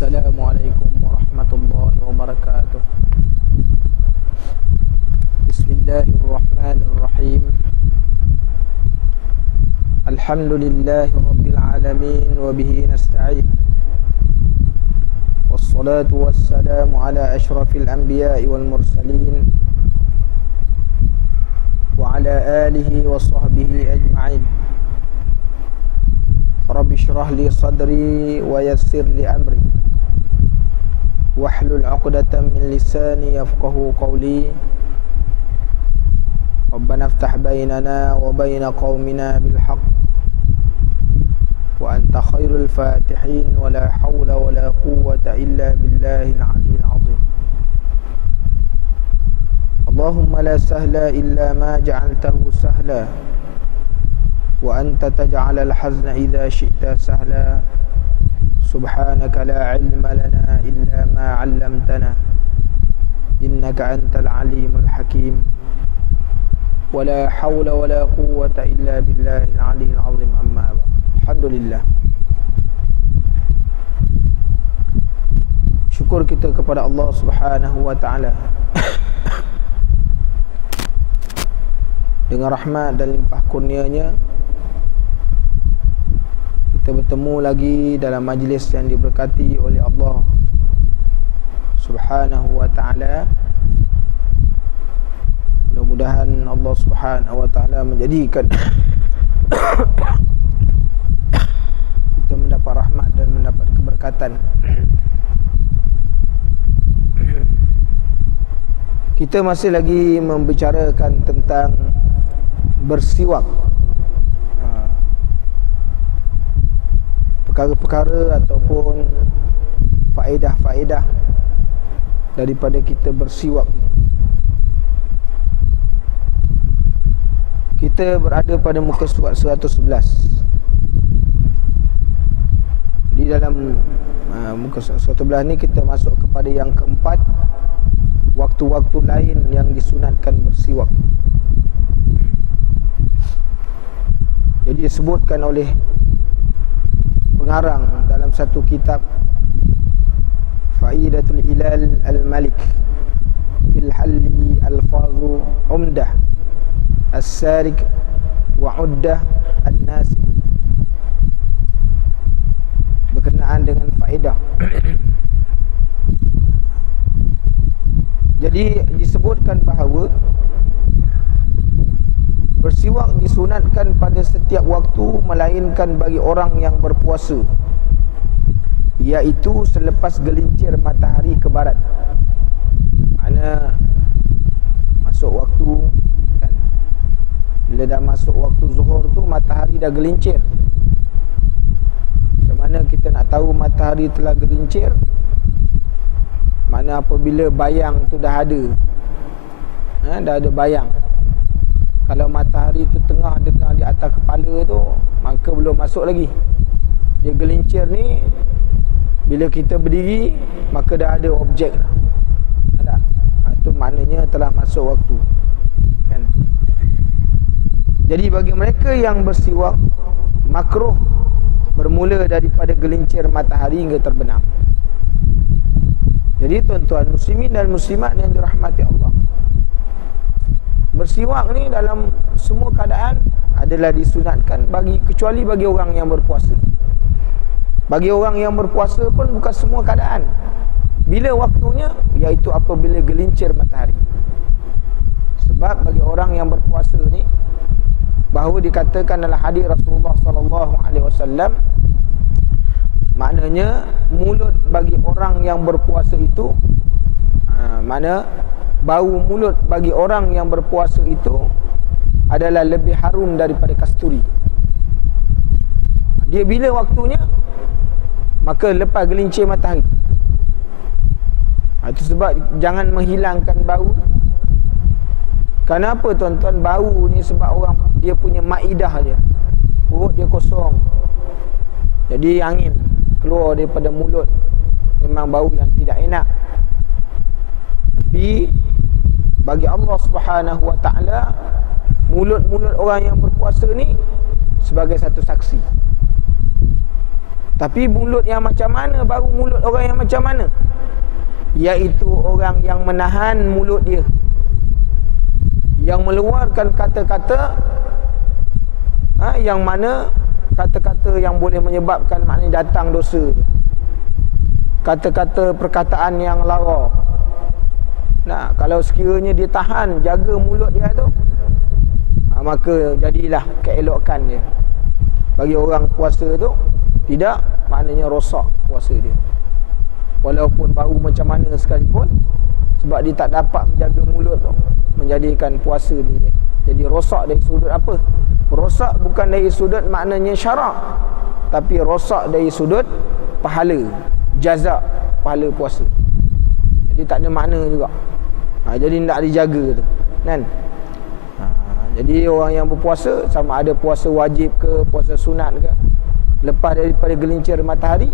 Assalamualaikum warahmatullahi wabarakatuh. Bismillahirrahmanirrahim. Alhamdulillahi rabbil alamin wa bihi nasta'in. Wassalatu wassalamu ala asyrafil anbiya'i wal mursalin wa ala alihi wa sahbihi ajma'in. Rabbi syrah li sadri wa yassir li amri wahlul 'uqdatam min lisani yafqahu qawli. Rabbana iftah bainana wa baina qaumina bil haqq wa anta khairul fatihin wa la hawla wa la quwwata illa billahil 'aliyyil 'azim. Allahumma la sahla illa ma ja'altahu sahla wa anta taj'alal hazna idza syi'ta sahla. Subhanaka la ilma lana illa ma 'allamtana innaka antal alimul hakim. Wa la hawla wa la quwwata illa billahil 'aliyyil 'azim. Amma ba'd. Alhamdulillah, syukur kita kepada Allah Subhanahu wa taala dengan rahmat dan limpah kurnia-Nya kita bertemu lagi dalam majlis yang diberkati oleh Allah Subhanahu wa taala. Mudah-mudahan Allah Subhanahu wa taala menjadikan kita mendapat rahmat dan mendapat keberkatan. Kita masih lagi membicarakan tentang bersiwak, perkara-perkara ataupun faedah-faedah daripada kita bersiwak ni. Kita berada pada muka surat 111. Jadi dalam muka surat 111 ni kita masuk kepada yang keempat, waktu-waktu lain yang disunatkan bersiwak. Jadi disebutkan oleh pengarang dalam satu kitab Faidatul Ilal Al-Malik fil Halli Al-Fazu Umdah As-Sarik wa Uddah An-Nasik, berkenaan dengan faedah. Jadi disebutkan bahawa bersiwak disunatkan pada setiap waktu melainkan bagi orang yang berpuasa, iaitu selepas gelincir matahari ke barat. Mana masuk waktu kan, bila dah masuk waktu zuhur tu matahari dah gelincir. Macam mana kita nak tahu matahari telah gelincir? Mana apabila bayang tu dah ada, dah ada bayang. Kalau matahari tu tengah dengar di atas kepala tu, maka belum masuk lagi. Dia gelincir ni bila kita berdiri, maka dah ada objek dah. Ada. Itu maknanya telah masuk waktu. Kan? Jadi bagi mereka yang bersiwak, makruh bermula daripada gelincir matahari hingga terbenam. Jadi tuan-tuan muslimin dan muslimat yang dirahmati Allah, bersiwak ni dalam semua keadaan adalah disunatkan, kecuali bagi orang yang berpuasa. Bagi orang yang berpuasa pun bukan semua keadaan. Bila waktunya, iaitu apabila gelincir matahari. Sebab bagi orang yang berpuasa ni, bahawa dikatakan dalam hadis Rasulullah sallallahu alaihi wasallam, maknanya mulut bagi orang yang berpuasa itu, mana bau mulut bagi orang yang berpuasa itu adalah lebih harum daripada kasturi. Dia bila waktunya, maka lepas gelincir matahari. Itu sebab jangan menghilangkan bau. Kenapa tuan-tuan? Bau ni sebab orang dia punya maidah dia, perut dia kosong, jadi angin keluar daripada mulut. Memang bau yang tidak enak. Tapi bagi Allah Subhanahu wa taala, mulut-mulut orang yang berpuasa ni sebagai satu saksi. Tapi mulut yang macam mana? Baru mulut orang yang macam mana? Iaitu orang yang menahan mulut dia, yang mengeluarkan kata-kata yang mana kata-kata yang boleh menyebabkan maknanya datang dosa, kata-kata perkataan yang lara. Nah, kalau sekiranya dia tahan, jaga mulut dia tu, maka jadilah keelokan dia. Bagi orang puasa tu tidak maknanya rosak puasa dia, walaupun bau macam mana sekalipun, sebab dia tak dapat menjaga mulut tu, menjadikan puasa dia jadi rosak dari sudut apa? Rosak bukan dari sudut maknanya syarak, tapi rosak dari sudut pahala, jazak pahala puasa. Jadi tak ada makna juga. Jadi nak dijaga tu kan. Jadi orang yang berpuasa, sama ada puasa wajib ke puasa sunat ke, lepas daripada gelincir matahari,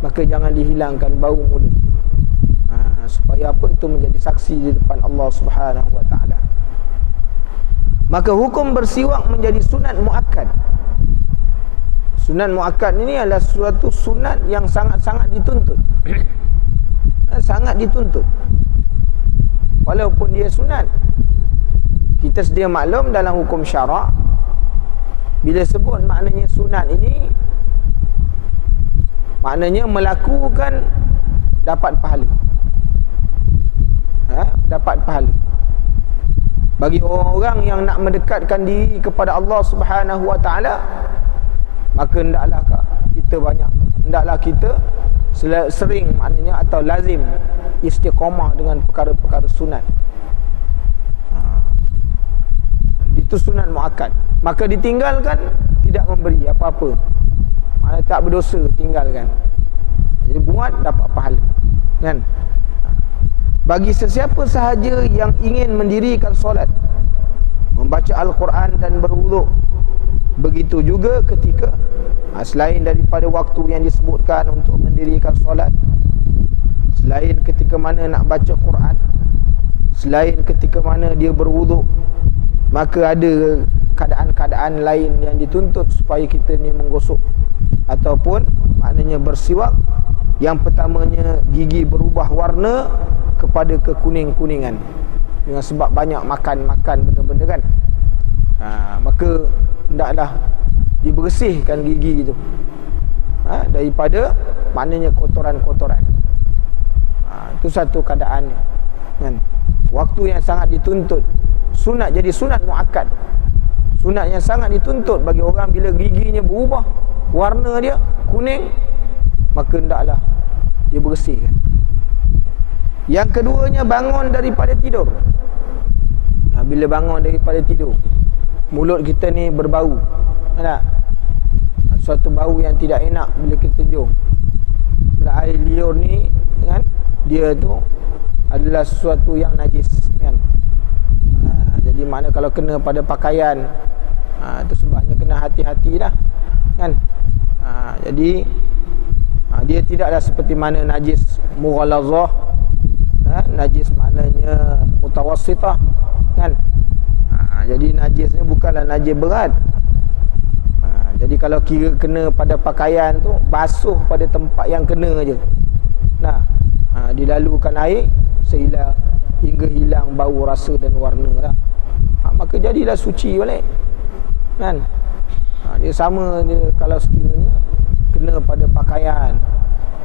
maka jangan dihilangkan bau mulut, supaya apa? Itu menjadi saksi di depan Allah Subhanahu wa taala. Maka hukum bersiwak menjadi sunat muakkad. Sunat muakkad ini adalah suatu sunat yang sangat-sangat dituntut. Sangat dituntut. Walaupun dia sunat, kita sedia maklum dalam hukum syarak, bila sebut maknanya sunat ini, maknanya melakukan dapat pahala. Dapat pahala. Bagi orang-orang yang nak mendekatkan diri kepada Allah Subhanahu wa taala, maka hendaklah kita sering maknanya atau lazim istiqamah dengan perkara-perkara sunat. Itu sunat muakkad. Maka ditinggalkan tidak memberi apa-apa, maknanya tak berdosa, tinggalkan. Jadi buat dapat pahala kan. Bagi sesiapa sahaja yang ingin mendirikan solat, membaca Al-Quran dan berwuduk, begitu juga ketika selain daripada waktu yang disebutkan untuk mendirikan solat, selain ketika mana nak baca Quran, selain ketika mana dia berwuduk, maka ada keadaan-keadaan lain yang dituntut supaya kita ni menggosok ataupun maknanya bersiwak. Yang pertamanya, gigi berubah warna kepada kekuning-kuningan dengan sebab banyak makan benda-benda kan. Maka hendaklah dibersihkan gigi itu daripada maknanya kotoran-kotoran. Itu satu keadaan kan. Waktu yang sangat dituntut, sunat jadi sunat muakkad. Sunat yang sangat dituntut bagi orang bila giginya berubah warna dia kuning, maka hendaklah dia bersihkan. Yang keduanya, bangun daripada tidur. Bila bangun daripada tidur, mulut kita ni berbau, tak? Suatu bau yang tidak enak bila kita tidur. Bila air liur ni kan, dia tu adalah sesuatu yang najis kan. Jadi mana kalau kena pada pakaian, itu sebabnya kena hati-hati dah kan. Jadi dia tidaklah seperti mana najis mughalazah, najis maknanya mutawassitah kan. Jadi najis ni bukanlah najis berat. Jadi kalau kira kena pada pakaian tu, basuh pada tempat yang kena aje. Dilalukan air hingga hilang bau, rasa dan warna lah. Maka jadilah suci balik kan. Dia sama dia kalau sekiranya kena pada pakaian.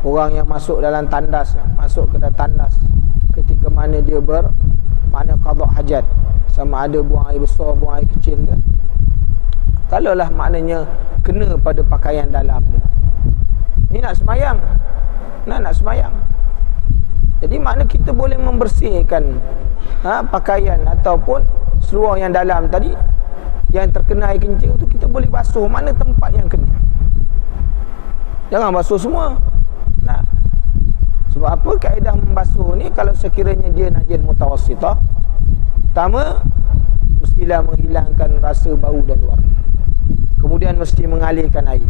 Orang yang masuk dalam tandas, masuk ke dalam tandas ketika mana dia mana qada hajat, sama ada buang air besar, buang air kecil ke, kalaulah maknanya kena pada pakaian dalam dia, ni nak semayang, nak semayang. Jadi makna kita boleh membersihkan pakaian ataupun seluar yang dalam tadi yang terkena air kencing tu, kita boleh basuh mana tempat yang kena. Jangan basuh semua. Sebab apa? Kaedah membasuh ni, kalau sekiranya dia najis mutawassitah, pertama mestilah menghilangkan rasa bau dan warna, kemudian mesti mengalirkan air.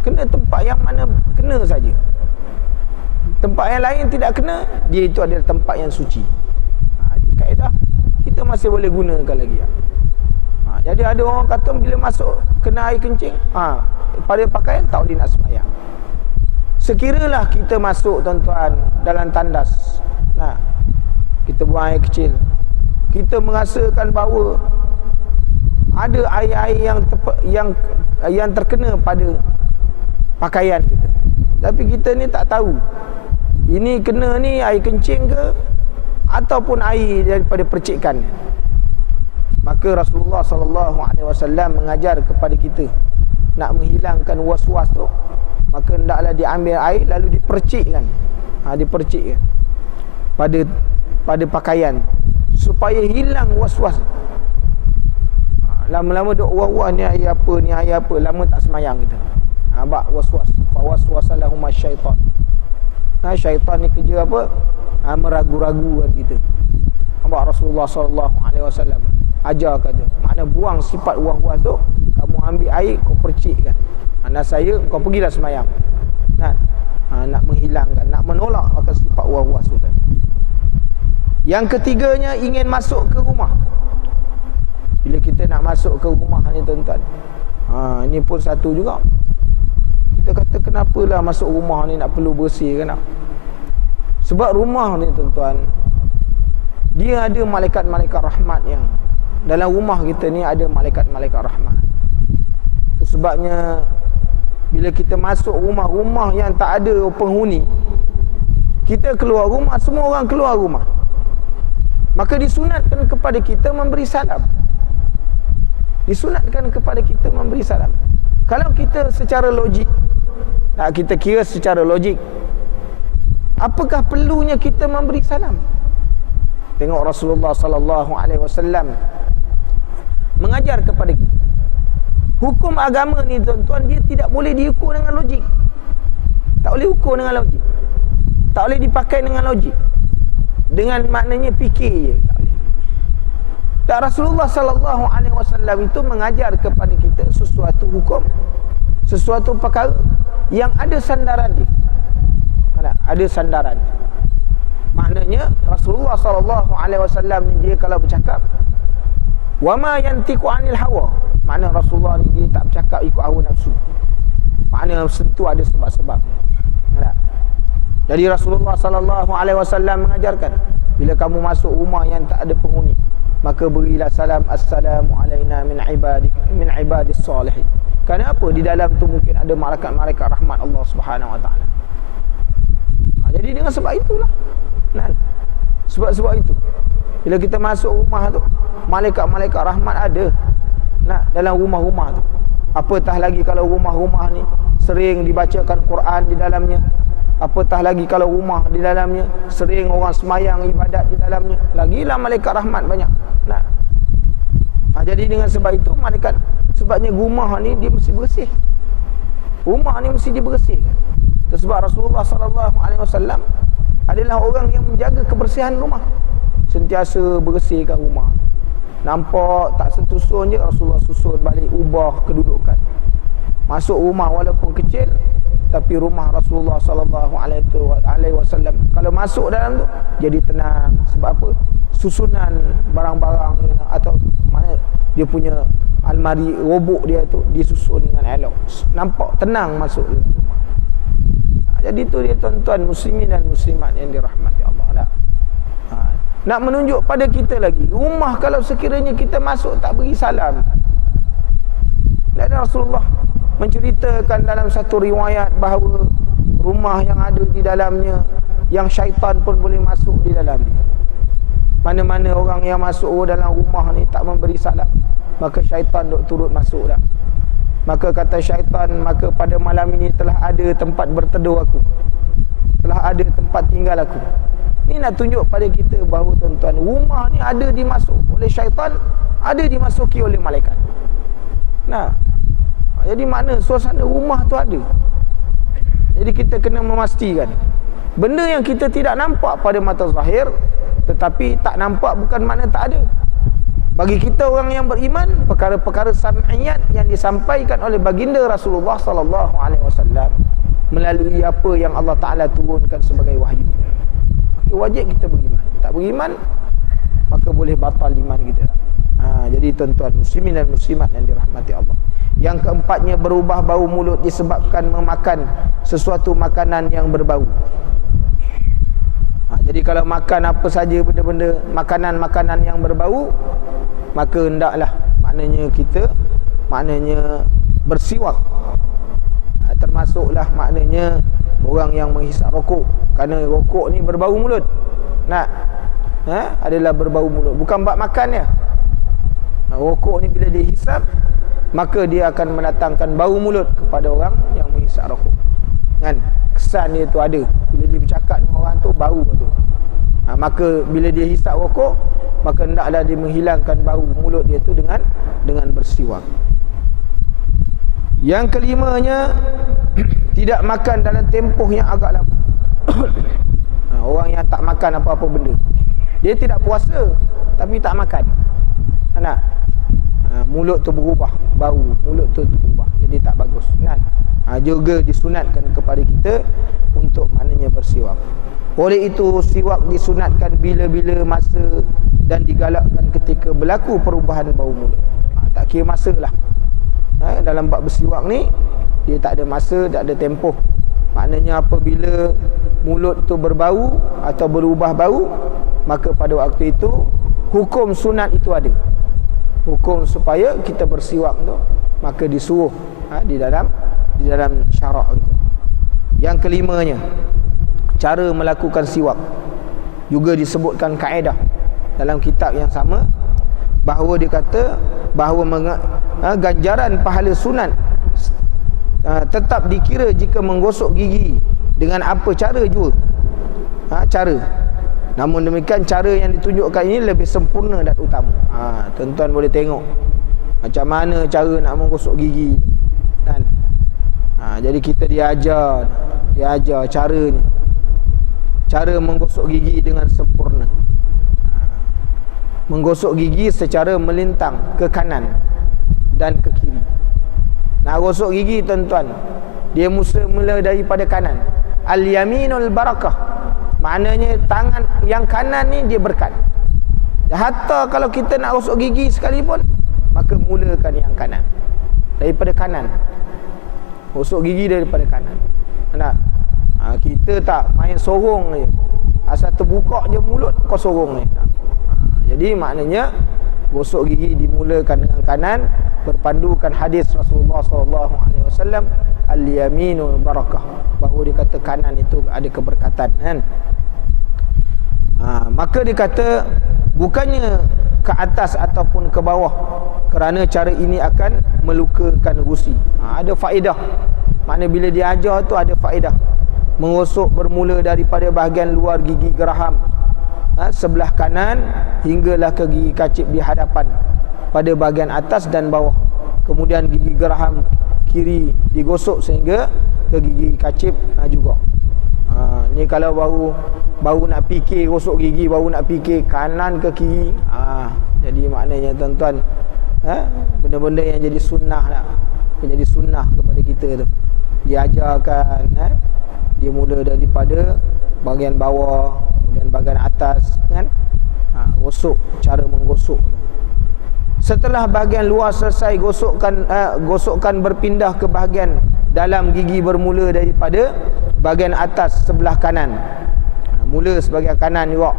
Kena tempat yang mana kena saja. Tempat yang lain tidak kena, dia itu adalah tempat yang suci. Itu kaedah kita masih boleh gunakan lagi. Jadi ada orang kata bila masuk kena air kencing, pada pakaian tak boleh nak semayang. Sekiralah kita masuk tuan-tuan dalam tandas, nah, kita buang air kecil, kita merasakan bahawa ada air-air yang terkena pada pakaian kita, tapi kita ni tak tahu ini kena ni air kencing ke ataupun air daripada percikan. Maka Rasulullah SAW mengajar kepada kita nak menghilangkan was-was tu, maka hendaklah diambil air lalu dipercikkan, dipercikkan pada pakaian supaya hilang was-was. Lama-lama duk was-was ni air apa, lama tak semayang kita. Bak was-was. Fa waswasalahum syaitan. Syaitan ni kerja apa? Meragu-ragukan kita. Abang Rasulullah SAW ajar kata, makna buang sifat was-was tu, kamu ambil air kau percikkan. Saya kau pergilah semayang. Nak menghilangkan, nak menolak akan sifat was-was tu tadi. Yang ketiganya, ingin masuk ke rumah. Bila kita nak masuk ke rumah ni tuan-tuan, ini pun satu juga. Kita kata kenapalah masuk rumah ni nak perlu bersih kan? Sebab rumah ni tuan-tuan, dia ada malaikat-malaikat rahmat. Yang dalam rumah kita ni ada malaikat-malaikat rahmat. Itu sebabnya bila kita masuk rumah-rumah yang tak ada penghuni, kita keluar rumah, semua orang keluar rumah, maka disunatkan kepada kita memberi salam. Disunatkan kepada kita memberi salam. Kalau kita secara logik, kita kira secara logik, apakah perlunya kita memberi salam? Tengok Rasulullah SAW mengajar kepada kita. Hukum agama ni tuan-tuan, dia tidak boleh diukur dengan logik. Tak boleh ukur dengan logik. Tak boleh dipakai dengan logik. Dengan maknanya fikir je, tak boleh. Dan Rasulullah SAW itu mengajar kepada kita sesuatu hukum, sesuatu perkara yang ada sandaran dia. Ada sandaran. Maknanya Rasulullah SAW ni, dia kalau bercakap, wama yantiqu anil hawa, makna Rasulullah ni dia tak bercakap ikut hawa nafsu. Makna tentu ada sebab-sebab. Jadi Rasulullah SAW mengajarkan, bila kamu masuk rumah yang tak ada penghuni, maka berilah salam, assalamu alaina min ibadis salihin. Kenapa? Di dalam tu mungkin ada malaikat-malaikat rahmat Allah Subhanahu Wa Taala. Jadi dengan sebab itulah. Sebab itu, bila kita masuk rumah tu, malaikat-malaikat rahmat ada dalam rumah-rumah tu. Apatah lagi kalau rumah-rumah ni sering dibacakan Quran di dalamnya. Apatah lagi kalau rumah di dalamnya sering orang semayang ibadat di dalamnya, lagilah malaikat rahmat banyak. Jadi dengan sebab itu malaikat, sebabnya rumah ni dia mesti bersih. Rumah ni mesti dibersihkan. Sebab Rasulullah SAW adalah orang yang menjaga kebersihan rumah, sentiasa bersihkan rumah. Nampak tak setusun je, Rasulullah susun balik, ubah kedudukan. Masuk rumah walaupun kecil, tapi rumah Rasulullah SAW kalau masuk dalam tu jadi tenang. Sebab apa? Susunan barang-barang atau mana dia punya almari robok dia tu disusun dengan elok, nampak tenang masuk dalam rumah. Jadi tu dia tuan-tuan muslimin dan muslimat yang dirahmati Allah. Nak menunjuk pada kita lagi, rumah kalau sekiranya kita masuk tak beri salam. Dan Rasulullah menceritakan dalam satu riwayat bahawa rumah yang ada di dalamnya, yang syaitan pun boleh masuk di dalamnya. Mana-mana orang yang masuk dalam rumah ni tak memberi salam, maka syaitan duk turut masuk dah. Maka kata syaitan, maka pada malam ini telah ada tempat berteduh aku, telah ada tempat tinggal aku. Ini nak tunjuk pada kita bahawa tuan-tuan, rumah ni ada dimasuk oleh syaitan, ada dimasuki oleh malaikat. Jadi makna suasana rumah tu ada. Jadi kita kena memastikan benda yang kita tidak nampak pada mata zahir, tetapi tak nampak bukan makna tak ada. Bagi kita orang yang beriman, perkara-perkara sam'iyat yang disampaikan oleh baginda Rasulullah SAW melalui apa yang Allah Ta'ala turunkan sebagai wahyu, maka wajib kita beriman. Tak beriman, maka boleh batal iman kita. Jadi tuan-tuan muslimin dan muslimat yang dirahmati Allah, Yang keempatnya, berubah bau mulut disebabkan memakan sesuatu makanan yang berbau. Jadi kalau makan apa saja benda-benda makanan-makanan yang berbau, maka hendaklah maknanya bersiwak. Termasuklah maknanya orang yang menghisap rokok, kerana rokok ni berbau mulut. Adalah berbau mulut, bukan bab makan dia. Rokok ni bila dihisap, maka dia akan mendatangkan bau mulut kepada orang yang menghisap rokok. Kan? Kesan dia tu ada. Bila dia bercakap dengan orang tu, bau tu. Maka bila dia hisap rokok, maka hendaklah dia menghilangkan bau mulut dia tu dengan bersiwak. Yang kelimanya, tidak makan dalam tempoh yang agak lama. Orang yang tak makan apa-apa benda, dia tidak puasa tapi tak makan, mulut tu berubah bau, mulut tu berubah, jadi tak bagus. Juga disunatkan kepada kita untuk maknanya bersiwak. Oleh itu, siwak disunatkan bila-bila masa dan digalakkan ketika berlaku perubahan bau mulut. Tak kira masa lah. Dalam bab bersiwak ni, dia tak ada masa, tak ada tempoh. Maknanya apabila mulut tu berbau atau berubah bau, maka pada waktu itu hukum sunat itu ada. Hukum supaya kita bersiwak tu, maka disuruh di dalam syarak itu. Yang kelimanya, cara melakukan siwak. Juga disebutkan kaedah dalam kitab yang sama, bahawa dia kata bahawa ganjaran pahala sunat tetap dikira jika menggosok gigi dengan apa cara jua. Cara. Namun demikian, cara yang ditunjukkan ini lebih sempurna dan utama. Tuan-tuan boleh tengok macam mana cara nak menggosok gigi kan. Jadi kita diajar caranya, cara menggosok gigi dengan sempurna. Menggosok gigi secara melintang ke kanan dan ke kiri. Nak gosok gigi tuan-tuan, dia mula daripada kanan. Al-yaminul barakah, maknanya tangan yang kanan ni dia berkat. Hatta kalau kita nak gosok gigi sekalipun, maka mulakan yang kanan, daripada kanan. Gosok gigi daripada kanan. Kita tak main sorong je, asal terbuka je mulut kau sorong ni. Jadi maknanya gosok gigi dimulakan dengan kanan, berpandukan hadis Rasulullah SAW, al-yaminul barakah, bahawa dia kata kanan itu ada keberkatan kan. Maka dia kata bukannya ke atas ataupun ke bawah, kerana cara ini akan melukakan gusi. Ada faedah. Maknanya bila dia ajar tu ada faedah. Menggosok bermula daripada bahagian luar gigi geraham sebelah kanan hinggalah ke gigi kacip di hadapan pada bahagian atas dan bawah. Kemudian gigi geraham kiri digosok sehingga ke gigi kacip juga. Ni kalau baru nak fikir gosok gigi, baru nak fikir kanan ke kiri. Jadi maknanya tuan-tuan, benda-benda yang jadi sunnah lah, jadi sunnah kepada kita tu diajarkan. Dia mula daripada bahagian bawah, kemudian bahagian atas kan. Gosok, cara menggosok. Setelah bahagian luar selesai gosokkan berpindah ke bahagian dalam gigi bermula daripada bahagian atas sebelah kanan. Mula sebahagian kanan juga,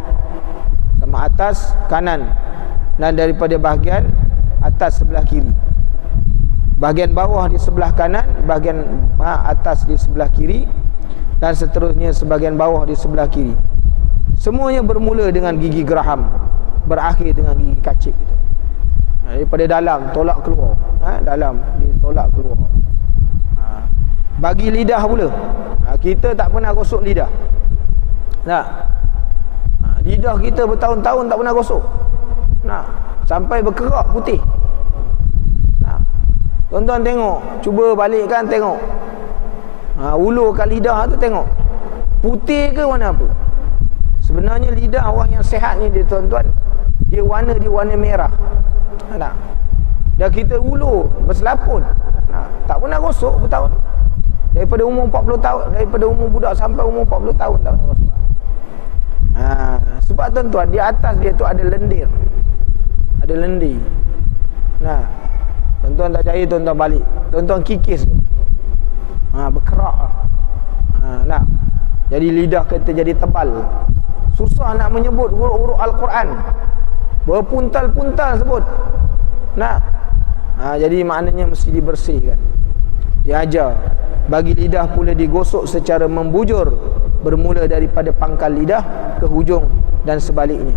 sama atas kanan, dan daripada bahagian atas sebelah kiri. Bahagian bawah di sebelah kanan, bahagian atas di sebelah kiri, dan seterusnya sebahagian bawah di sebelah kiri. Semuanya bermula dengan gigi geraham, berakhir dengan gigi kacip itu. Daripada dalam tolak keluar, dalam ditolak keluar. Bagi lidah pula, kita tak pernah gosok lidah. Lidah kita bertahun-tahun tak pernah gosok. Sampai berkerak putih. Tuan-tuan tengok, cuba balikkan tengok. Ulurkan lidah tu tengok, putih ke warna apa? Sebenarnya lidah orang yang sihat ni dia tuan-tuan, dia warna merah. Dah kita ulur berselapun, tak pernah gosok bertahun. Daripada umur 40 tahun, daripada umur budak sampai umur 40 tahun tak pernah gosok. Sebab tuan-tuan, di atas dia tu ada lendir. Ada lendir. Tuan-tuan tak percaya, tuan-tuan balik. Tuan-tuan kikis tu. Berkerak. Nak. Jadi lidah kita jadi tebal. Susah nak menyebut huruf-huruf Al-Quran. Berpuntal-puntal sebut. Nak. Jadi maknanya mesti dibersihkan. Diajar. Bagi lidah pula digosok secara membujur, bermula daripada pangkal lidah ke hujung dan sebaliknya.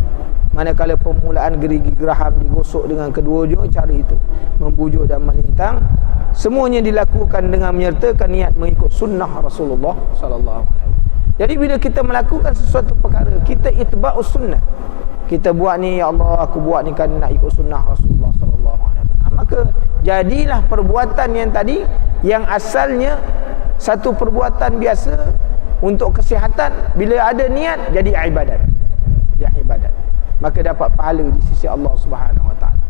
Manakala permulaan gerigi geraham digosok dengan kedua hujung, cara itu membujur dan melintang. Semuanya dilakukan dengan menyertakan niat mengikut sunnah Rasulullah sallallahu alaihi wasallam. Jadi bila kita melakukan sesuatu perkara, kita itba'us sunnah. Kita buat ni, ya Allah, aku buat ni kan nak ikut sunnah Rasulullah sallallahu alaihi wasallam. Maka jadilah perbuatan yang tadi, yang asalnya satu perbuatan biasa untuk kesihatan, bila ada niat jadi ibadat. Dia ibadat. Maka dapat pahala di sisi Allah Subhanahu wa taala.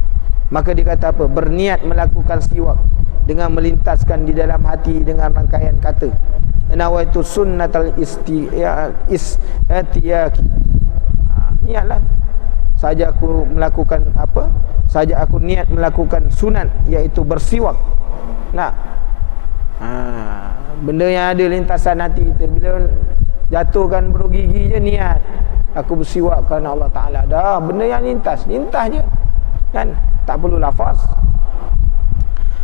Maka dia kata apa? Berniat melakukan siwak dengan melintaskan di dalam hati dengan rangkaian kata, nawaitu sunnatal istiyaki. Niatlah. Saja aku melakukan apa? Saja aku niat melakukan sunat, iaitu bersiwak. Nak. Benda yang ada lintasan hati kita, bila jatuhkan buruk gigi je niat, aku bersiwak kerana Allah Ta'ala. Dah, benda yang lintas je kan, tak perlu lafaz.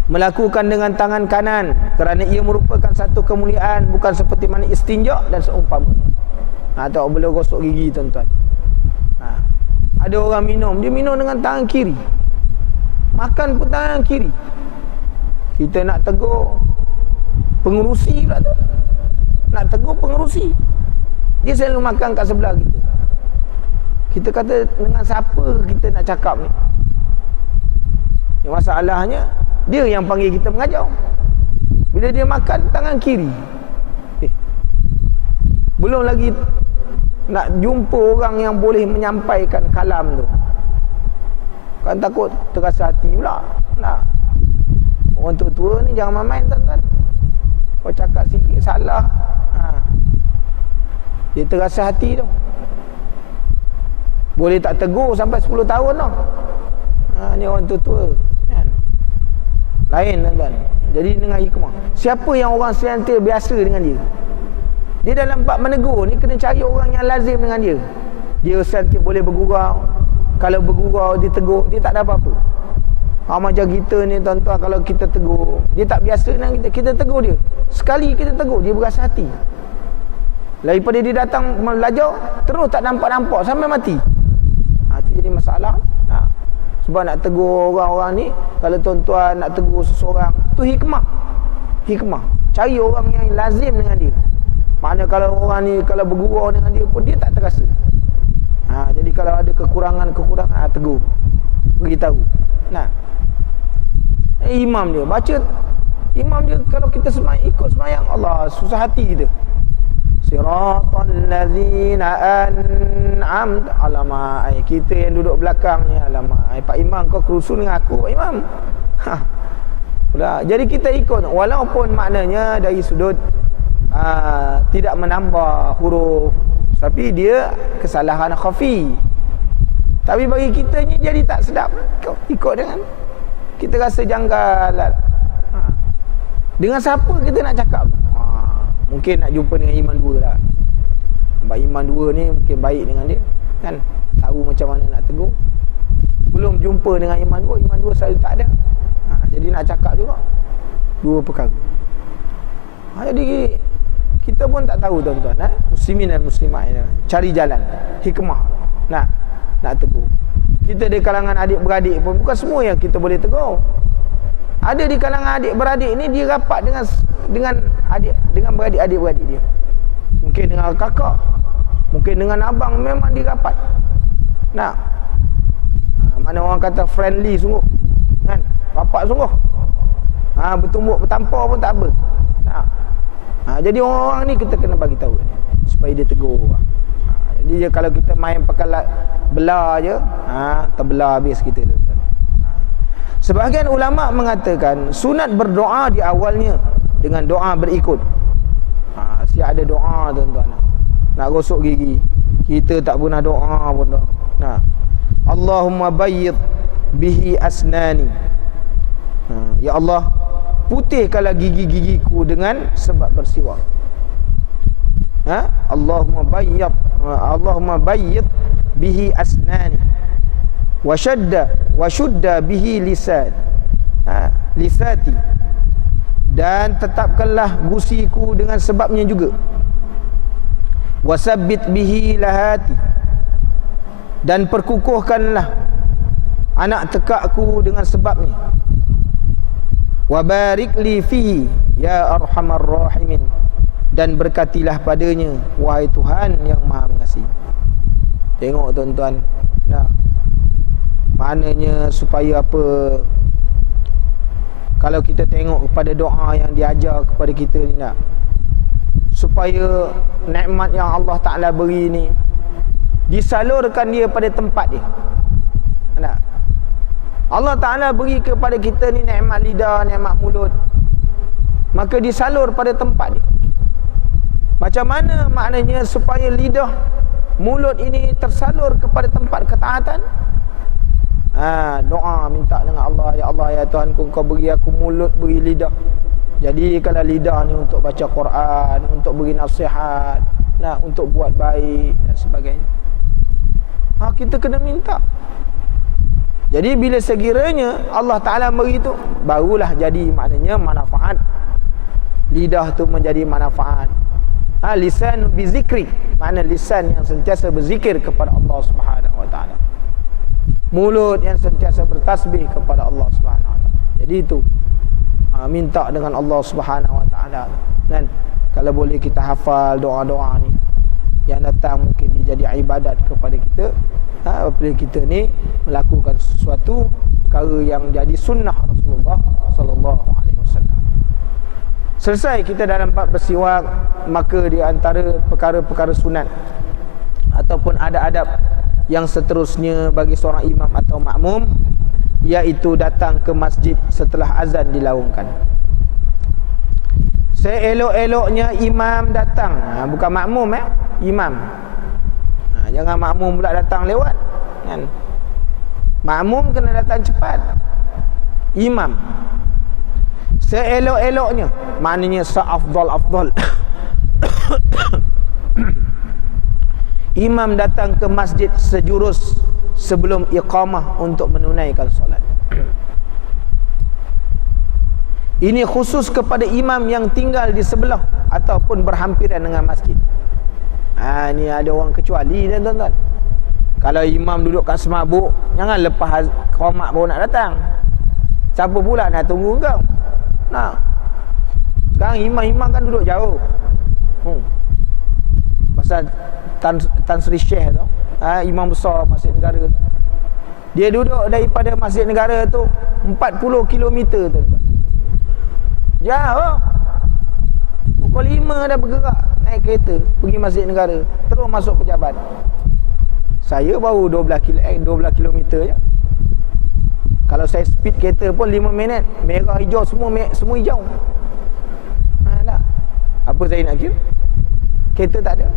Melakukan dengan tangan kanan kerana ia merupakan satu kemuliaan, bukan seperti mana istinja dan seumpamanya. Tak boleh gosok gigi, tuan-tuan. Ada orang minum, dia minum dengan tangan kiri, makan pun tangan kiri. Kita nak tegur pengerusi pula tu, nak tegur pengerusi, dia selalu makan kat sebelah kita. Kita kata, dengan siapa kita nak cakap ni? Yang masalahnya, dia yang panggil kita mengajar. Bila dia makan tangan kiri, belum lagi nak jumpa orang yang boleh menyampaikan kalam tu, kan takut terasa hati pula. Nah, orang tua-tua ni jangan main-main, tuan-tuan. Kau cakap sikit salah, dia terasa hati tu. Boleh tak tegur sampai 10 tahun tau. Ni orang tua-tua kan. Lain, tuan-tuan. Jadi dengan hikmah. Siapa yang orang senantiasa biasa dengan dia, dia dalam bab menegur ni kena cari orang yang lazim dengan dia. Dia senantiasa boleh bergurau. Kalau bergurau, dia tegur, dia tak ada apa-apa. Macam kita ni, tuan-tuan, kalau kita tegur, dia tak biasa dengan kita tegur dia. Sekali kita tegur, dia berasa hati. Daripada dia datang belajar, terus tak nampak-nampak sampai mati. Itu jadi masalah. Sebab nak tegur orang-orang ni, kalau tuan-tuan nak tegur seseorang, tu hikmah. Hikmah. Cari orang yang lazim dengan dia. Maknanya kalau orang ni, kalau bergurau dengan dia pun, dia tak terasa. Jadi kalau ada kekurangan, tegur. Beritahu. Imam dia baca, imam dia kalau kita ikut semayang, Allah, susah hati kita. Siratal ladzina an'amta. Alamak, kita yang duduk belakang ni, alamak, Pak Imam, kau kerusun dengan aku, Pak Imam. Pula. Jadi kita ikut, walaupun maknanya dari sudut tidak menambah huruf, tapi dia kesalahan khafi. Tapi bagi kita ni jadi tak sedap. Ikut dengan, kita rasa janggal. Dengan siapa kita nak cakap? Mungkin nak jumpa dengan iman dua lah. Sebab iman dua ni mungkin baik dengan dia, kan? Tahu macam mana nak tegur. Belum jumpa dengan iman dua selalu tak ada. Jadi nak cakap juga dua perkara. Jadi kita pun tak tahu, tuan-tuan, muslimin dan muslimat ni, cari jalan hikmah nak tegur. Kita di kalangan adik-beradik pun bukan semua yang kita boleh tegur. Ada di kalangan adik-beradik ni, dia rapat dengan beradik-beradik dia. Mungkin dengan kakak, mungkin dengan abang, memang dia rapat. Mana orang kata friendly sungguh, kan? Rapat sungguh. Bertumbuk bertampar pun tak apa. Jadi orang-orang ni kita kena bagi tahu supaya dia tegur. Jadi kalau kita main pakai belah je, terbelah habis kita tu. Sebahagian ulama mengatakan sunat berdoa di awalnya dengan doa berikut. Siap ada doa, tuan-tuan. Nak gosok gigi, kita tak pernah doa pun dah. Allahumma bayyid bihi asnani. Ya Allah, putihkanlah gigi-gigiku dengan sebab bersiwak. Allahumma bayyid bihi asnani wa shudda bihi lisati, dan tetapkanlah gusiku dengan sebabnya juga. Wasabbit bihi lahati, dan perkukuhkanlah anak tekakku dengan sebabnya. Wa barik li fihi ya arhamar rahimin, dan berkatilah padanya wahai Tuhan yang Maha Mengasihi. Tengok tuan-tuan, nah, maknanya supaya apa? Kalau kita tengok kepada doa yang diajar kepada kita ni, nak, supaya nikmat yang Allah Ta'ala beri ni disalurkan dia pada tempat dia. Nak, Allah Ta'ala beri kepada kita ni nikmat lidah, nikmat mulut, maka disalur pada tempat dia. Macam mana maknanya supaya lidah, mulut ini tersalur kepada tempat ketaatan? Doa minta dengan Allah, ya Allah, ya Tuhanku, Kau beri aku mulut, beri lidah. Jadi kalau lidah ni untuk baca Quran, untuk beri nasihat, untuk buat baik dan sebagainya, kita kena minta. Jadi bila sekiranya Allah Ta'ala beri tu, barulah jadi maknanya manfaat. Lidah tu menjadi manfaat. Lisan bizikri, makna lisan yang sentiasa berzikir kepada Allah Subhanahu Wa Ta'ala. Mulut yang sentiasa bertasbih kepada Allah Subhanahu Wa Ta'ala. Jadi itu minta dengan Allah Subhanahu Wa Ta'ala. Dan kalau boleh kita hafal doa-doa ni yang datang, mungkin dia jadi ibadat kepada kita. Apabila kita ni melakukan sesuatu perkara yang jadi sunnah Rasulullah sallallahu alaihi wasallam. Selesai kita dalam bab bersiwak, maka di antara perkara-perkara sunat ataupun adab-adab yang seterusnya bagi seorang imam atau makmum, iaitu datang ke masjid setelah azan dilaungkan. Seelok-eloknya imam datang, bukan makmum, imam. Jangan makmum pula datang lewat, kan? Makmum kena datang cepat. Imam seelok-eloknya, maknanya seafdal-afdal imam datang ke masjid sejurus sebelum iqamah untuk menunaikan solat. Ini khusus kepada imam yang tinggal di sebelah ataupun berhampiran dengan masjid. Ni ada orang kecuali dan tuan-tuan. Kalau imam duduk kat semabuk, jangan lepas qomat baru nak datang. Siapa pula nak tunggu kau? Sekarang imam-imam kan duduk jauh. Pasal Tan Sri Syekh tu, imam besar Masjid Negara tu, dia duduk daripada Masjid Negara tu 40 km tuan-tuan. Jauh. Pukul 5 dah bergerak naik kereta pergi Masjid Negara, terus masuk pejabat. Saya baru 12 km je. Kalau saya speed kereta pun 5 minit, merah hijau semua hijau. Tak. Apa saya nak kira? Kereta tak ada.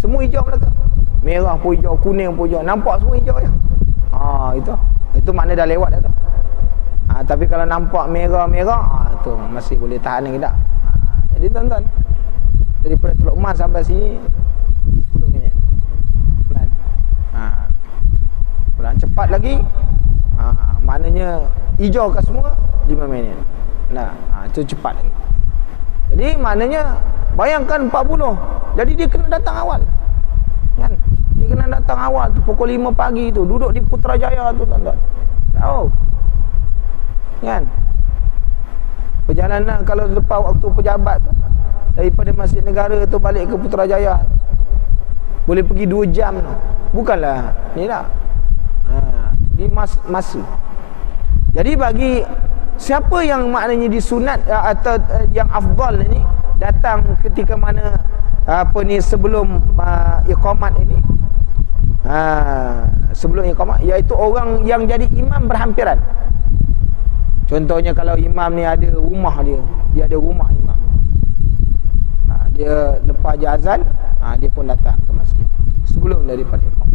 Semua hijau belakang. Merah pun hijau, kuning pun hijau, nampak semua hijau je. Itu makna dah lewat dah tu. Tapi kalau nampak merah-merah, tu masih boleh tahan lagi tak? Jadi tuan-tuan, daripada Teluk Mas sampai sini 10 minit. Pelan cepat lagi. Maknanya hijau kat semua 5 minit. Itu cepat lagi. Jadi maknanya bayangkan 40. Jadi dia kena datang awal. Kan? Dia kena datang awal tu pukul 5 pagi tu, duduk di Putrajaya tu tuan-tuan. Tahu? Kan? Perjalanan kalau lepas waktu pejabat tu, daripada Masjid Negara tu balik ke Putrajaya, boleh pergi 2 jam tu. Bukanlah ni lah. Di masa. Jadi bagi siapa yang maknanya disunat atau yang afdal ni, datang ketika mana sebelum iqamat ini, sebelum iqamat, iaitu orang yang jadi imam berhampiran. Contohnya kalau imam ni ada rumah dia ada rumah imam. Dia lepas je azan, dia pun datang ke masjid sebelum daripada iqamat.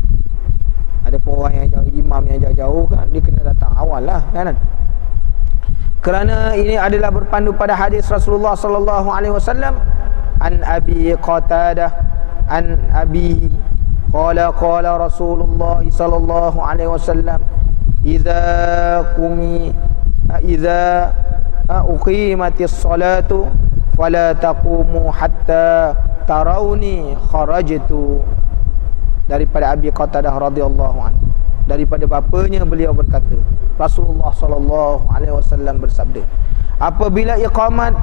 Ada pun orang yang jauh, imam yang jauh-jauh kan, dia kena datang awal lah, kan? Kerana ini adalah berpandu pada hadis Rasulullah sallallahu alaihi wasallam, an Abi Qatadah an Abi qala Rasulullah sallallahu alaihi wasallam, idza uqimatis salatu fala taqumu hatta tarawni kharajtu. Daripada Abi Qatadah radhiyallahu anhu, daripada bapanya beliau berkata, Rasulullah sallallahu alaihi wasallam bersabda, apabila iqamat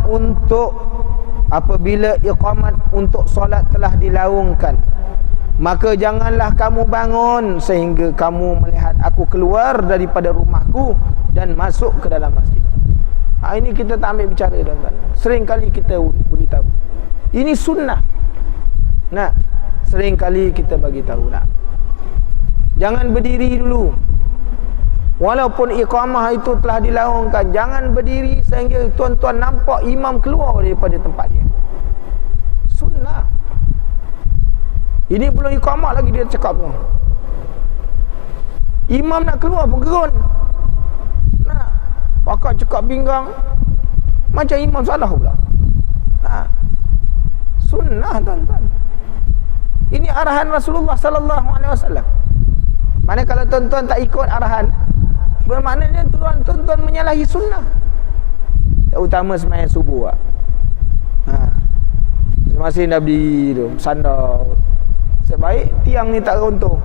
untuk solat telah dilaungkan, maka janganlah kamu bangun sehingga kamu melihat aku keluar daripada rumahku dan masuk ke dalam masjid. Ini kita tak ambil bicara, tuan-tuan. Sering kali kita beritahu ini sunnah. Sering kali kita bagi tahu jangan berdiri dulu. Walaupun iqamah itu telah dilaungkan, jangan berdiri sehingga tuan-tuan nampak imam keluar daripada tempat dia. Sunnah. Ini belum iqamah lagi dia cakap tu. Imam nak keluar pun gerun. Pakat cakap pinggang macam imam salah pula. Sunnah, tuan-tuan. Ini arahan Rasulullah sallallahu alaihi wasallam. Mana kalau tuan-tuan tak ikut arahan, bermaknanya tuan-tuan menyalahi sunnah. Terutama sembahyang subuh. Masih Nabi tu sandar. Sebaik tiang ni tak runtuh.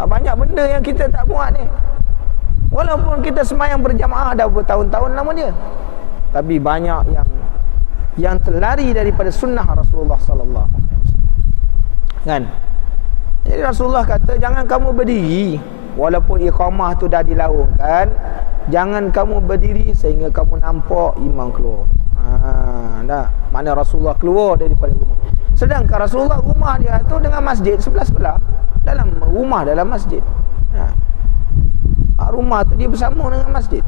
Banyak benda yang kita tak buat ni. Walaupun kita sembahyang berjamaah dah bertahun-tahun lama dia, tapi banyak yang terlari daripada sunnah Rasulullah sallallahu alaihi wasallam. Kan? Jadi Rasulullah kata, jangan kamu berdiri walaupun iqamah tu dah dilaungkan, jangan kamu berdiri sehingga kamu nampak imam keluar. Mana Rasulullah keluar daripada rumah. Sedangkan Rasulullah rumah dia tu dengan masjid sebelah-sebelah. Dalam rumah, dalam masjid. Rumah tu dia bersama dengan masjid.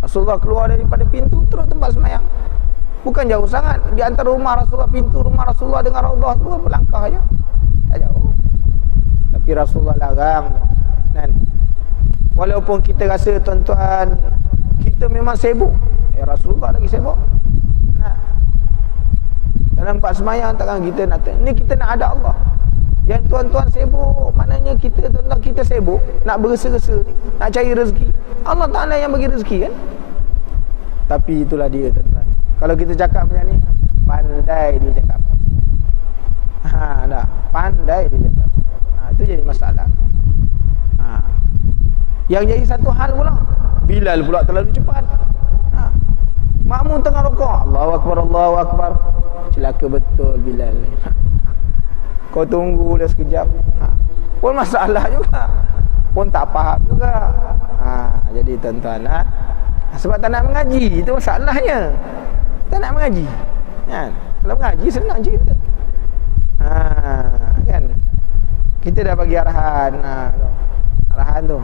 Rasulullah keluar daripada pintu terus tempat sembahyang. Bukan jauh sangat. Di antara rumah Rasulullah, pintu rumah Rasulullah dengan Raudhah tu berapa langkah aja. Tak jauh. Tapi Rasulullah larang. Dan walaupun kita rasa, tuan-tuan, kita memang sibuk. Rasulullah lagi sibuk. Dalam tempat sembahyang takkan kita nak, ni kita nak ada Allah. Yang tuan-tuan sibuk, maknanya kita, tuan-tuan, kita sibuk nak bergesa-gesa ni, nak cari rezeki. Allah Ta'ala yang bagi rezeki kan. Tapi itulah dia, tuan-tuan. Kalau kita cakap macam ni, pandai dia cakap. Pandai dia cakap. Itu jadi masalah. Yang jadi satu hal pula, Bilal pula terlalu cepat. Makmum tengah rukuk, Allahu Akbar, Allahu Akbar. Celaka betul Bilal ni. Kau tunggu dia sekejap. Pun masalah juga. Pun tak faham juga. Jadi tuan-tuan, sebab tak nak mengaji, itu masalahnya. Tak nak mengaji. Kan? Kalau mengaji senang cerita. Kan? Kita dah bagi arahan. Arahan tu.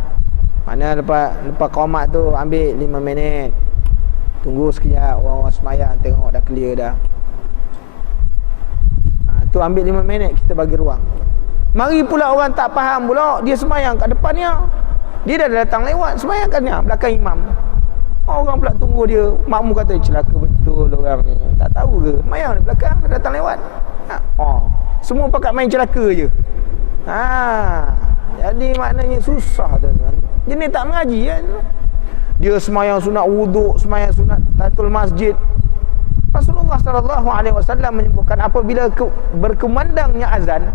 Mana lepas qomat tu ambil 5 minit. Tunggu sekejap, orang-orang sembahyang tengok dah clear dah. Tu ambil 5 minit, kita bagi ruang. Mari pula orang tak faham pula, dia sembahyang kat depannya. Dia dah datang lewat, sembahyangkannya belakang imam. Orang pula tunggu dia. Makmum kata, celaka betul orang ni. Tak tahu ke? Sembahyang di belakang, dia datang lewat. Semua pakat main celaka je. Jadi maknanya susah, tuan-tuan. Jadi tak mengaji kan. Dia sembahyang sunat wuduk, sembahyang sunat tahiyatul masjid. Rasulullah sallallahu alaihi wasallam menyebutkan apabila berkumandangnya azan,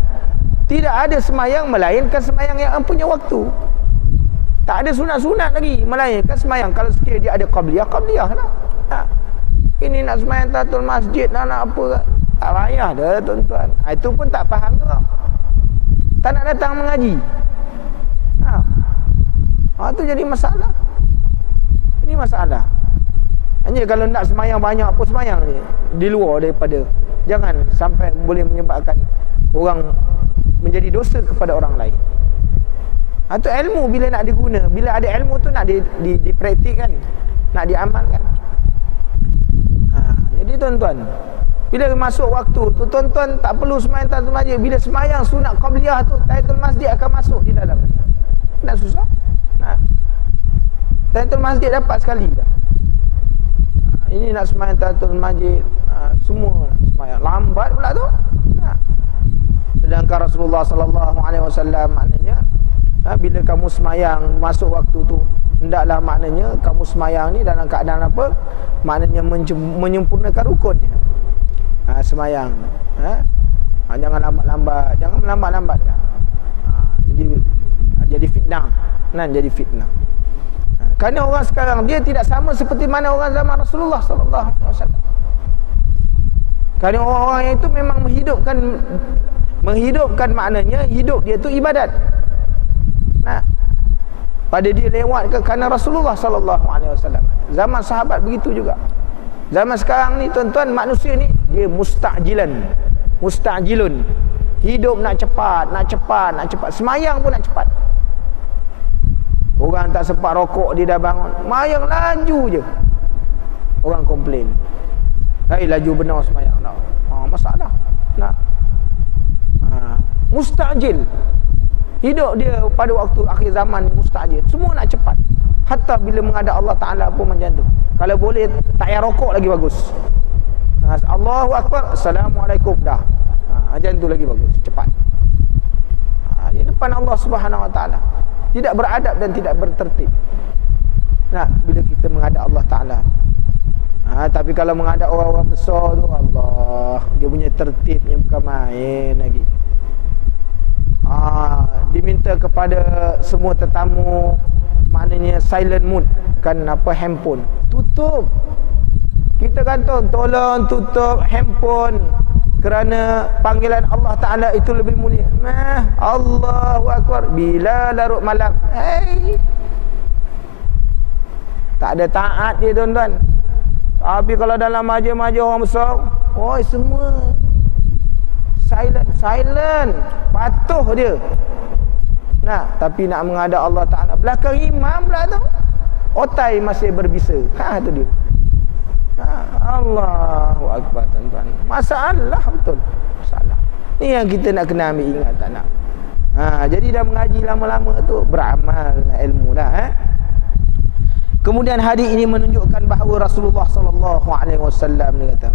tidak ada sembahyang melainkan sembahyang yang mempunyai waktu. Tak ada sunat-sunat lagi melainkan sembahyang kalau sekiranya dia ada qabliyah lah. Ini nak sembahyang tahiyatul masjid nak apa, tak payah dah, tuan-tuan. Itu pun tak faham juga. Tak nak datang mengaji. Itu jadi masalah. Ini masalah. Hanya kalau nak sembahyang banyak pun sembahyang ni di luar daripada, jangan sampai boleh menyebabkan orang menjadi dosa kepada orang lain. Atau ilmu bila nak diguna, bila ada ilmu tu nak dipraktikkan, nak diamalkan. Jadi tuan-tuan, bila masuk waktu tu, tuan-tuan tak perlu sembahyang tahiyatul masjid. Bila sembahyang sunat qabliyah tu, tahiyatul masjid akan masuk di dalam. nak susah. Tahiyatul masjid dapat sekali dah. Ini nak sembahyang tahiyatul masjid, semua nak sembahyang lambat pula tu. Sedangkan Rasulullah sallallahu alaihi wasallam maknanya bila kamu sembahyang masuk waktu tu, hendaklah maknanya kamu sembahyang ni dalam keadaan apa? Maknanya menyempurnakan rukunnya. Sembahyang. Jangan lambat-lambat, jangan melambat-lambatkan. Jadi fitnah. Jadi fitnah. Kerana orang sekarang dia tidak sama seperti mana orang zaman Rasulullah sallallahu alaihi wasallam. Kerana orang-orang yang itu memang menghidupkan maknanya hidup dia tu ibadat. Pada dia lewat ke kerana Rasulullah sallallahu alaihi wasallam. Zaman sahabat begitu juga. Zaman sekarang ni tuan-tuan, manusia ni dia mustajilun. Hidup nak cepat. Semayang pun nak cepat. Orang tak sempat rokok dia dah bangun, semayang laju je. Orang komplain. Laju benar semayang tak. Masalah. Mustajil. Hidup dia pada waktu akhir zaman ni mustajil. Semua nak cepat. Hatta bila menghadap Allah Ta'ala pun macam tu. Kalau boleh tak payah rokok lagi bagus. Allahu Akbar, Assalamualaikum dah. Macam tu lagi bagus, cepat. Di depan Allah Subhanahu Wa Ta'ala tidak beradab dan tidak bertertib. Bila kita menghadap Allah Ta'ala. Tapi kalau menghadap orang-orang besar tu, Allah, dia punya tertibnya bukan main lagi. Diminta kepada semua tetamu, maknanya silent mode, kan handphone tutup. Kita kata tolong tutup handphone kerana panggilan Allah Ta'ala itu lebih mulia. Allahu Akbar. Bila larut malam, tak ada taat dia tuan-tuan. Tapi kalau dalam majlis-majlis orang besar, semua silent, patuh dia. Tapi nak menghadap Allah Ta'ala, belakang imam pula tu, otai masih berbisa. Tu dia. Allahu Akbar tuan-tuan. Masalah betul. Masalah. Ni yang kita nak kena ambil ingat, tak nak. Jadi dah mengaji lama-lama tu, beramal ilmu dah. Kemudian hadis ini menunjukkan bahawa Rasulullah sallallahu alaihi wasallam dia kata,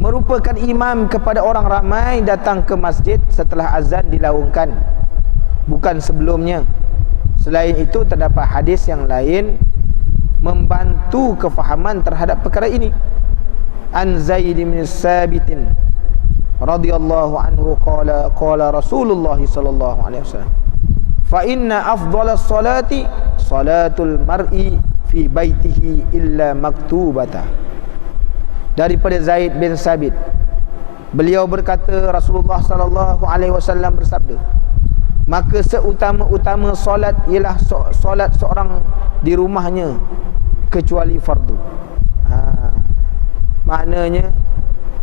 merupakan imam kepada orang ramai datang ke masjid setelah azan dilaungkan, bukan sebelumnya. Selain itu terdapat hadis yang lain membantu kefahaman terhadap perkara ini. An Zaid bin Sabit radhiyallahu anhu qala Rasulullah sallallahu alaihi wasallam, fa inna afdhalas salati salatul mar'i fi baitihi illa maktubata. Daripada Zaid bin Sabit, beliau berkata Rasulullah sallallahu alaihi wasallam bersabda, maka seutama-utama solat ialah solat seorang di rumahnya kecuali fardu. Maknanya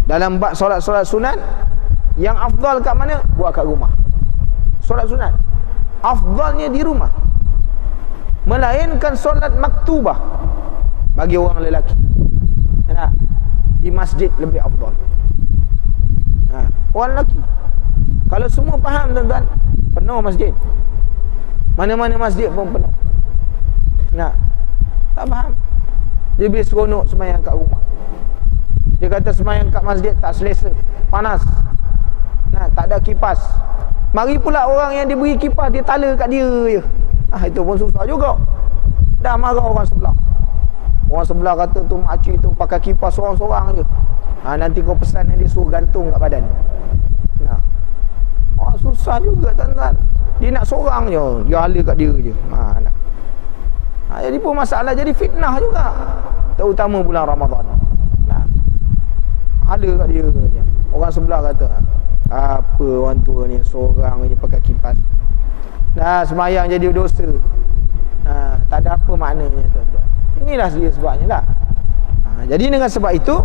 dalam bab solat-solat sunat, yang afdal kat mana? Buat kat rumah. Solat sunat afdalnya di rumah, melainkan solat maktubah bagi orang lelaki di masjid lebih afdal. Orang lelaki, kalau semua faham tuan-tuan, penuh masjid, mana-mana masjid pun penuh. Tak faham, dia lebih seronok sembahyang kat rumah. Dia kata sembahyang kat masjid tak selesa, panas, tak ada kipas. Mari pula orang yang diberi kipas, dia tala kat dia je. Itu pun susah juga. Dah marah orang sebelah. Orang sebelah kata tu makcik tu pakai kipas seorang-seorang je. Nanti kau pesan dia suruh gantung kat badan. Susah juga tuan-tuan. Dia nak seorang je, dia hala kat dia je. Jadi pun masalah, jadi fitnah juga, terutama bulan Ramadan. Hala kat dia je. Orang sebelah kata, apa orang tua ni seorang je pakai kipas. Semayang jadi dosa. Tak ada apa maknanya tuan-tuan. Inilah dia sebabnya lah. Jadi dengan sebab itu,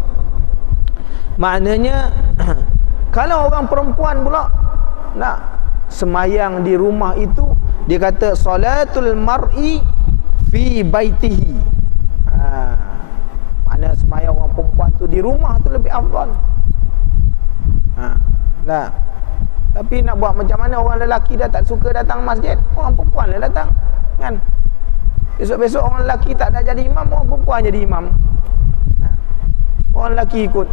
maknanya kalau orang perempuan pula nak semayang di rumah itu, dia kata salatul mar'i fi baitihi. Mana semayang orang perempuan tu di rumah tu lebih afdal. Tapi nak buat macam mana, orang lelaki dah tak suka datang masjid, orang perempuan lah datang, kan? Besok-besok orang lelaki tak nak jadi imam, orang perempuan jadi imam. Orang lelaki ikut.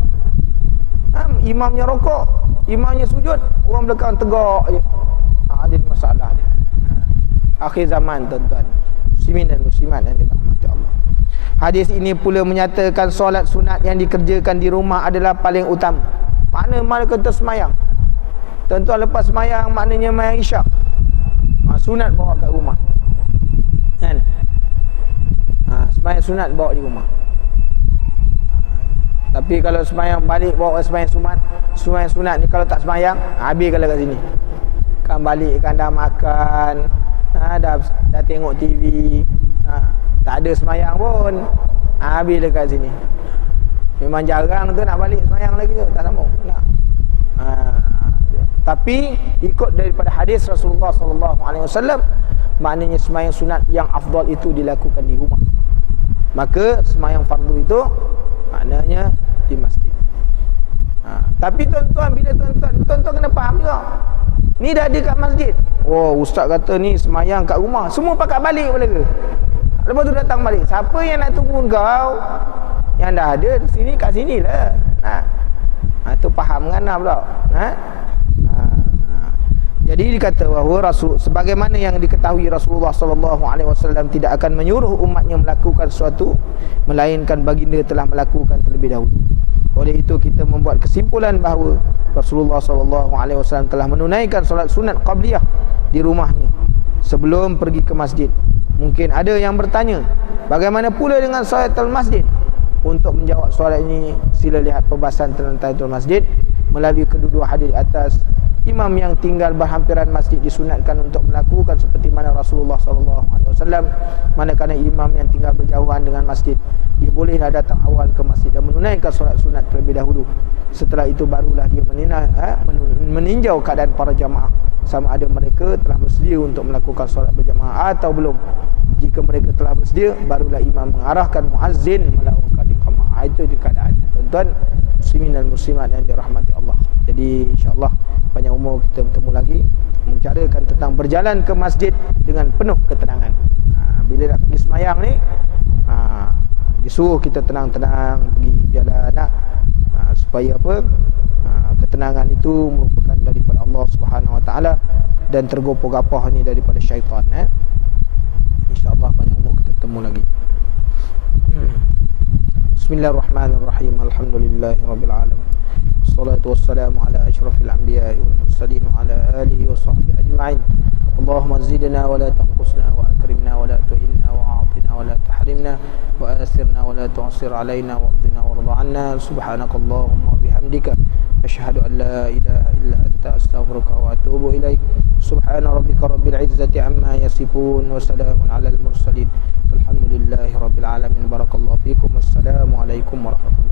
Imamnya rokok, imamnya sujud, orang belakang tegak je. Jadi masalah dia. Akhir zaman, tuan-tuan, muslimin dan muslimat yang dirahmati Allah. Hadis ini pula menyatakan solat sunat yang dikerjakan di rumah adalah paling utama. Mana kata semayang, tuan-tuan lepas semayang, maknanya semayang isyak, sunat bawa kat rumah, kan? Semayang sunat bawa di rumah. Tapi kalau semayang balik bawa semayang sunat ni, kalau tak semayang, habis kalau kat sini. Kan balik kan dah makan, dah tengok TV, tak ada semayang pun, habis dekat sini. Memang jarang tu nak balik semayang lagi tu, tak sambung. Tapi ikut daripada hadis Rasulullah SAW, maknanya semayang sunat yang afdal itu dilakukan di rumah. Maka semayang fardu itu maknanya di masjid. Tapi tuan-tuan, bila tuan-tuan kena faham juga, ni dah ada kat masjid. Oh, ustaz kata ni semayang kat rumah, semua pakat balik boleh ke? Lepas tu datang balik, siapa yang nak tunggu kau? Yang dah ada di sini, kat sini lah. Tu faham kan pula. Jadi dikata bahawa Rasul, sebagaimana yang diketahui Rasulullah SAW tidak akan menyuruh umatnya melakukan sesuatu melainkan baginda telah melakukan terlebih dahulu. Oleh itu kita membuat kesimpulan bahawa Rasulullah SAW telah menunaikan solat sunat qabliyah di rumahnya sebelum pergi ke masjid. Mungkin ada yang bertanya, bagaimana pula dengan salatul masjid? Untuk menjawab soalan ini, sila lihat perbahasan tentang tahiyatul masjid melalui kedua-dua hadis atas. Imam yang tinggal berhampiran masjid disunatkan untuk melakukan seperti mana Rasulullah SAW. Manakala imam yang tinggal berjauhan dengan masjid, dia bolehlah datang awal ke masjid dan menunaikan solat sunat terlebih dahulu. Setelah itu barulah dia meninjau keadaan para jamaah, sama ada mereka telah bersedia untuk melakukan solat berjamaah atau belum. Jika mereka telah bersedia, barulah imam mengarahkan muazzin melakukan iqamah. Itu di keadaannya, tuan-tuan muslimin dan muslimat yang dirahmati Allah. Jadi insya-Allah panjang umur kita bertemu lagi membicarakan tentang berjalan ke masjid dengan penuh ketenangan. Bila nak pergi semayang ni, disuruh kita tenang-tenang pergi jalan supaya apa? Ketenangan itu merupakan daripada Allah Subhanahu Wa Taala dan tergopoh-gapoh ni daripada syaitan. InsyaAllah panjang umur kita bertemu lagi. Bismillahirrahmanirrahim. Alhamdulillahirabbil alamin. Wassalatu wassalamu ala asyrafil anbiya'i wal mursalin wa ala alihi wa sahbihi ajma'in. Allahumma zidna wa la tanqusna wa akrimna wa la tuhinna wa a'tina wa la tahrimna wa athirna wa la tu'sir alaina wardina warda 'anna. Subhanakallahumma wa bihamdika asyhadu an la ilaha illa anta astaghfiruka wa atubu ilaik. Subhana rabbika rabbil izzati amma yasifun wa salamun 'alal mursalin walhamdulillahi rabbil alamin. Barakallahu fikum. Wassalamu alaikum warahmatullahi